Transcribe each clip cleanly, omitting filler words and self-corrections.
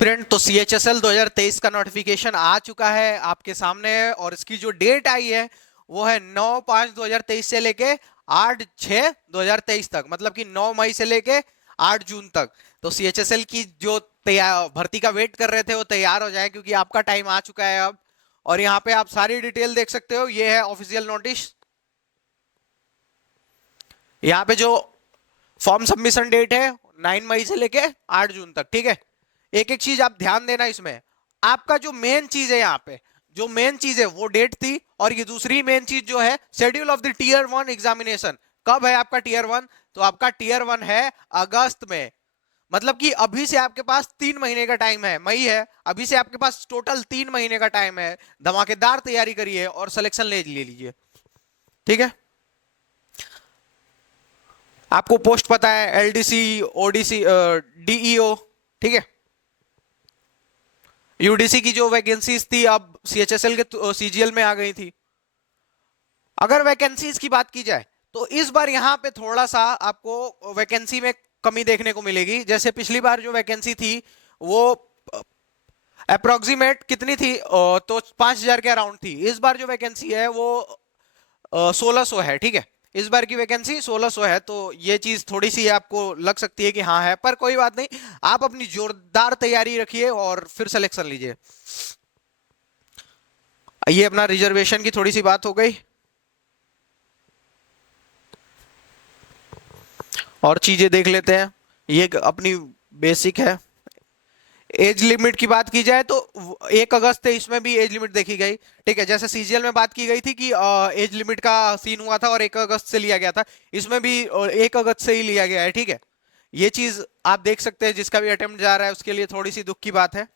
Aspirant तो CHSL 2023 का notification आ चुका है आपके सामने है और इसकी जो डेट आई है वो है 9/5/2023 से लेके 8/6/2023 तक, मतलब कि 9 मई से लेके 8 जून तक। तो सीएचएसएल की जो तैयार भर्ती का वेट कर रहे थे वो तैयार हो जाए, क्योंकि आपका टाइम आ चुका है अब। और यहाँ पे आप सारी डिटेल देख सकते हो, ये है ऑफिशियल नोटिस। यहाँ पे जो फॉर्म सबमिशन डेट है 9 मई से लेके 8 जून तक, ठीक है। एक एक चीज आप ध्यान देना इसमें। आपका जो मेन चीज है यहाँ पे, जो मेन चीज है वो डेट थी, और ये दूसरी मेन चीज जो है schedule of the tier 1 examination. कब है आपका टीयर 1? तो आपका टीयर 1 है अगस्त में। मतलब कि अभी से आपके पास 3 महीने का टाइम है। मई है, अभी से आपके पास टोटल 3 महीने का टाइम है। धमाकेदार तैयारी करिए और सिलेक्शन ले लीजिए, ठीक है। आपको पोस्ट पता है, एलडीसी, ओडीसी, डीईओ, ठीक है। यूडीसी की जो वैकेंसीज थी अब सीएचएसएल के सीजीएल में आ गई थी। अगर वैकेंसीज की बात की जाए तो इस बार यहाँ पे थोड़ा सा आपको वैकेंसी में कमी देखने को मिलेगी। जैसे पिछली बार जो वैकेंसी थी वो अप्रोक्सीमेट कितनी थी, तो 5,000 के अराउंड थी। इस बार जो वैकेंसी है वो 1600 है, ठीक है। इस बार की वैकेंसी 1600 है, तो ये चीज थोड़ी सी आपको लग सकती है कि हाँ है, पर कोई बात नहीं। आप अपनी जोरदार तैयारी रखिए और फिर सिलेक्शन लीजिए। ये अपना रिजर्वेशन की थोड़ी सी बात हो गई, और चीजें देख लेते हैं। ये अपनी बेसिक है। एज लिमिट की बात की जाए तो 1 अगस्त से इसमें भी एज लिमिट देखी गई, ठीक है। जैसे सीजीएल में बात की गई थी कि एज लिमिट का सीन हुआ था और 1 अगस्त से लिया गया था, इसमें भी 1 अगस्त से ही लिया गया है, ठीक है। ये चीज आप देख सकते हैं, जिसका भी अटेम्प्ट जा रहा है उसके लिए थोड़ी सी दुख की बात है।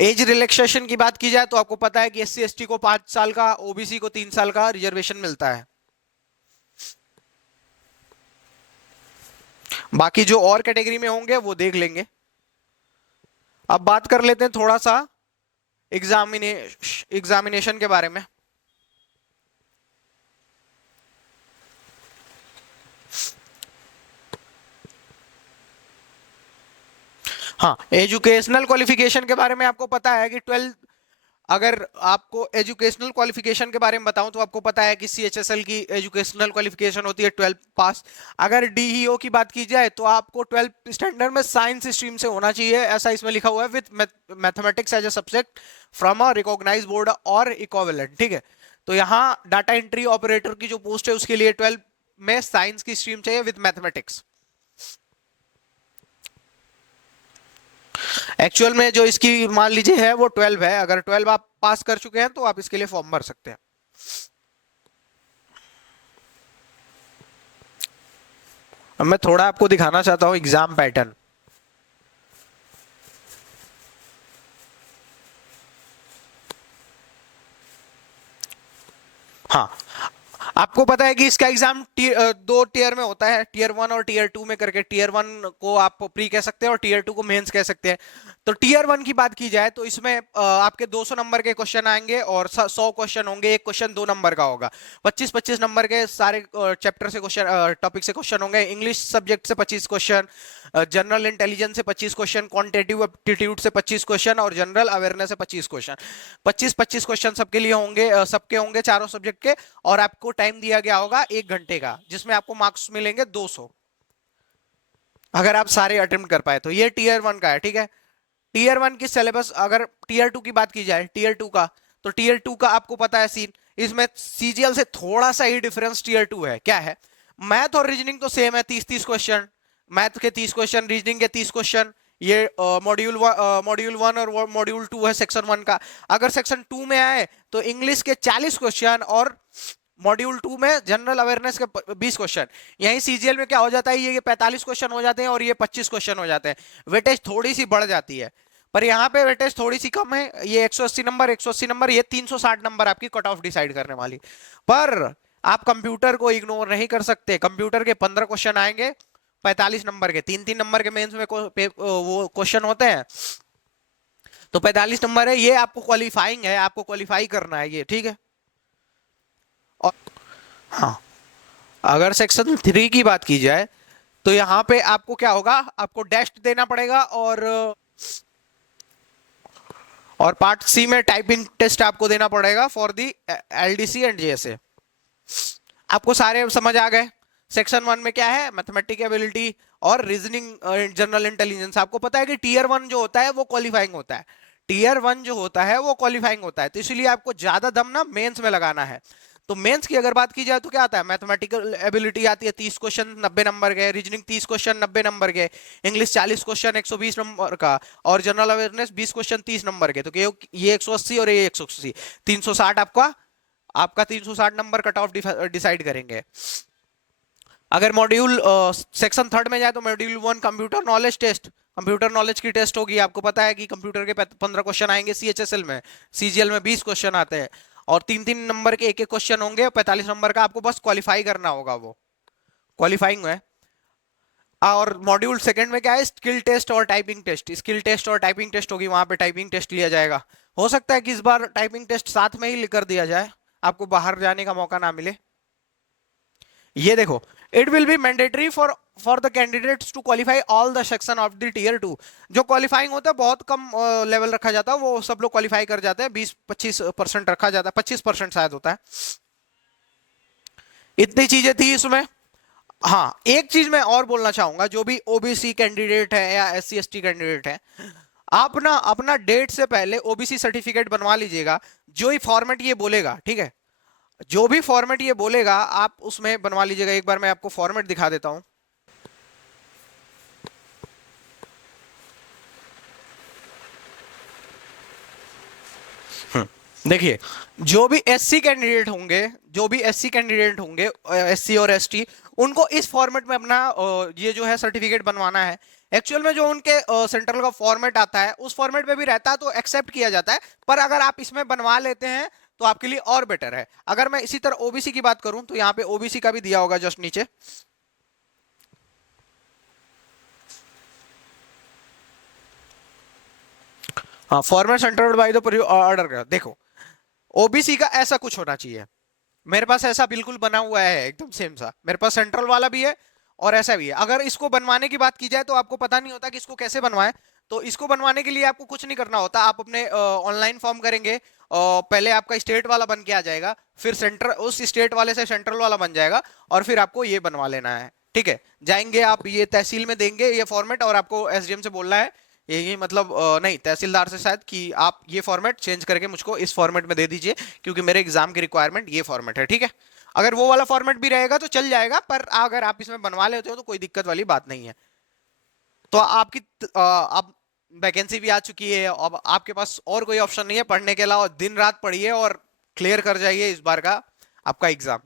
एज रिलैक्सेशन की बात की जाए तो आपको पता है कि एससी एसटी को 5 साल का, ओबीसी को 3 साल का रिजर्वेशन मिलता है। बाकी जो और कैटेगरी में होंगे वो देख लेंगे। अब बात कर लेते हैं थोड़ा सा एग्जामिनेशन के बारे में। हाँ, एजुकेशनल क्वालिफिकेशन के बारे में आपको पता है कि 12, अगर आपको एजुकेशनल क्वालिफिकेशन के बारे में बताऊं तो आपको पता है कि सीएचएसएल की एजुकेशनल क्वालिफिकेशन होती है 12 पास। अगर डीईओ की बात की जाए तो आपको 12 स्टैंडर्ड में साइंस स्ट्रीम से होना चाहिए, ऐसा इसमें लिखा हुआ है, with mathematics as a subject from a recognised board और इक्विवेलेंट, ठीक है। तो यहाँ डाटा एंट्री ऑपरेटर की जो पोस्ट है उसके लिए 12 में साइंस की स्ट्रीम चाहिए विद मैथमेटिक्स। एक्चुअल में जो इसकी मान लीजिए है वो 12 है। अगर 12 आप पास कर चुके हैं तो आप इसके लिए फॉर्म भर सकते हैं। अब मैं थोड़ा आपको दिखाना चाहता हूं एग्जाम पैटर्न। हाँ, आपको पता है कि इसका एग्जाम 2 टीयर में होता है, टीयर 1 और टीयर 2 में करके। टीयर 1 को आप प्री कह सकते हैं और टीयर 2 को मेंस कह सकते हैं। तो टीयर 1 की बात की जाए तो इसमें आपके 200 नंबर के क्वेश्चन आएंगे और 100 क्वेश्चन होंगे। एक क्वेश्चन 2 नंबर का होगा। 25-25 नंबर के सारे चैप्टर से क्वेश्चन, टॉपिक से क्वेश्चन होंगे। इंग्लिश सब्जेक्ट से 25 क्वेश्चन, जनरल इंटेलिजेंस से 25 क्वेश्चन, क्वांटिटेटिव एप्टीट्यूड से 25 क्वेश्चन और जनरल अवेयरनेस से 25 क्वेश्चन। 25-25 क्वेश्चन सबके लिए होंगे, सबके होंगे चारों सब्जेक्ट के। और आपको टाइम दिया गया होगा 1 घंटे का, जिसमें आपको मार्क्स मिलेंगे 200, अगर आप सारे अटेम्प्ट कर पाए तो। ये टीयर 1 का है, ठीक है। टीयर 1 की सिलेबस, अगर टीयर 2 की बात की जाए, टीयर 2 का, तो टीयर 2 का आपको पता है सीन। इसमें सीजीएल से थोड़ा सा ही डिफरेंस टीयर 2 है। क्या है? मैथ और रीजनिंग तो सेम है, 30-30 क्वेश्चन। मैथ के 30 क्वेश्चन, रीजनिंग के 30 क्वेश्चन। ये मॉड्यूल 1 और मॉड्यूल 2 है सेक्शन 1 का। अगर सेक्शन 2 में आए तो इंग्लिश के 40 क्वेश्चन और मॉड्यूल 2 में जनरल अवेयरनेस के 20 क्वेश्चन। यहीं सीजीएल में क्या हो जाता है, ये 45 क्वेश्चन हो जाते हैं और ये 25 क्वेश्चन हो जाते हैं। वेटेज थोड़ी सी बढ़ जाती है, पर यहाँ पे वेटेज थोड़ी सी कम है। ये 180 नंबर, 180 नंबर, ये 360 नंबर आपकी कट ऑफ डिसाइड करने वाली। पर आप कंप्यूटर को इग्नोर नहीं कर सकते। कंप्यूटर के 15 क्वेश्चन आएंगे 45 नंबर के, 3-3 नंबर के मेंस में वो क्वेश्चन होते हैं। तो 45 नंबर है, ये आपको क्वालिफाइंग है, आपको क्वालिफाई करना है ये, ठीक है। और हाँ, अगर सेक्शन 3 की बात की जाए तो यहाँ पे आपको क्या होगा, आपको डैश देना पड़ेगा, और पार्ट सी में टाइपिंग टेस्ट आपको देना पड़ेगा for the LDC and JSA. आपको सारे समझ आ गए। सेक्शन 1 में क्या है, मैथमेटिक एबिलिटी और रीजनिंग जनरल इंटेलिजेंस। आपको पता है कि टीयर 1 जो होता है वो क्वालिफाइंग होता है, टीयर 1 जो होता है वो क्वालिफाइंग होता है, तो इसलिए आपको ज्यादा दम ना मेंस में लगाना है। तो मेंस की अगर बात की जाए तो क्या आता है, मैथमेटिकल एबिलिटी आती है 30 क्वेश्चन 90 नंबर के, रीजनिंग 30 क्वेश्चन 90 नंबर के, इंग्लिश 40 क्वेश्चन 120 नंबर का, और जनरल अवेयरनेस 20 क्वेश्चन 30 नंबर के। तो ये 180 और ये 180, 360 आपका आपका 360 नंबर कट ऑफ डिसाइड करेंगे। अगर मॉड्यूल सेक्शन 3 में जाए तो module 1 computer knowledge test, computer knowledge की टेस्ट होगी। आपको पता है कि कंप्यूटर के 15 क्वेश्चन आएंगे सीएचएसएल में, सीजीएल में 20 क्वेश्चन आते हैं, और 3-3 नंबर के एक एक क्वेश्चन होंगे, 45 नंबर का आपको बस क्वालिफाई करना होगा, वो क्वालिफाइंग है। और मॉड्यूल सेकंड में क्या है, स्किल टेस्ट और टाइपिंग टेस्ट, स्किल टेस्ट और टाइपिंग टेस्ट होगी, वहां पे टाइपिंग टेस्ट लिया जाएगा। हो सकता है कि इस बार टाइपिंग टेस्ट साथ में ही कर दिया जाए, आपको बाहर जाने का मौका ना मिले। ये देखो, it will be mandatory for the candidates to qualify all the section of the tier 2। जो क्वालिफाइंग होता है बहुत कम लेवल रखा जाता है, वो सब लोग क्वालिफाई कर जाते हैं, 20-25% रखा जाता है, 25% शायद होता है। इतनी चीजें थी इसमें। हाँ, एक चीज मैं और बोलना चाहूंगा, जो भी ओबीसी कैंडिडेट है या एससी एसटी कैंडिडेट है, आप ना अपना डेट से पहले ओबीसी सर्टिफिकेट बनवा लीजिएगा। जो ही फॉर्मेट ये बोलेगा, ठीक है, जो भी फॉर्मेट ये बोलेगा आप उसमें बनवा लीजिएगा। एक बार मैं आपको फॉर्मेट दिखा देता हूं। देखिए, जो भी एससी कैंडिडेट होंगे, जो भी एससी कैंडिडेट होंगे, एससी और एसटी, उनको इस फॉर्मेट में अपना ये जो है सर्टिफिकेट बनवाना है। एक्चुअल में जो उनके सेंट्रल का फॉर्मेट आता है उस फॉर्मेट में भी रहता है तो एक्सेप्ट किया जाता है, पर अगर आप इसमें बनवा लेते हैं तो आपके लिए और बेटर है। अगर मैं इसी तरह ओबीसी की बात करूं तो यहाँ पे ओबीसी का भी दिया होगा जस्ट नीचे। हाँ, format central by the order का देखो, ओबीसी का ऐसा कुछ होना चाहिए। मेरे पास ऐसा बिल्कुल बना हुआ है, एकदम सेम सा, मेरे पास सेंट्रल वाला भी है और ऐसा भी है। अगर इसको बनवाने की बात की जाए तो आपको पता नहीं होता कि इसको कैसे बनवाएं। तो इसको बनवाने के लिए आपको कुछ नहीं करना होता, आप अपने ऑनलाइन फॉर्म करेंगे, पहले आपका स्टेट वाला बन के आ जाएगा, फिर सेंट्रल, उस स्टेट वाले से सेंट्रल वाला बन जाएगा, और फिर आपको ये बनवा लेना है। ठीक है, जाएंगे आप ये तहसील में देंगे ये फॉर्मेट, और आपको एसडीएम से बोलना है, यही मतलब नहीं, तहसीलदार से शायद, कि आप ये फॉर्मेट चेंज करके मुझको इस फॉर्मेट में दे दीजिए, क्योंकि मेरे एग्जाम की रिक्वायरमेंट ये फॉर्मेट है। ठीक है, अगर वो वाला फॉर्मेट भी रहेगा तो चल जाएगा, पर अगर आप इसमें बनवा लेते हो तो कोई दिक्कत वाली बात नहीं है। तो आपकी अब वैकेंसी भी आ चुकी है, अब आपके पास और कोई ऑप्शन नहीं है पढ़ने के अलावा, दिन रात पढ़िए और क्लियर कर जाइए इस बार का आपका एग्जाम।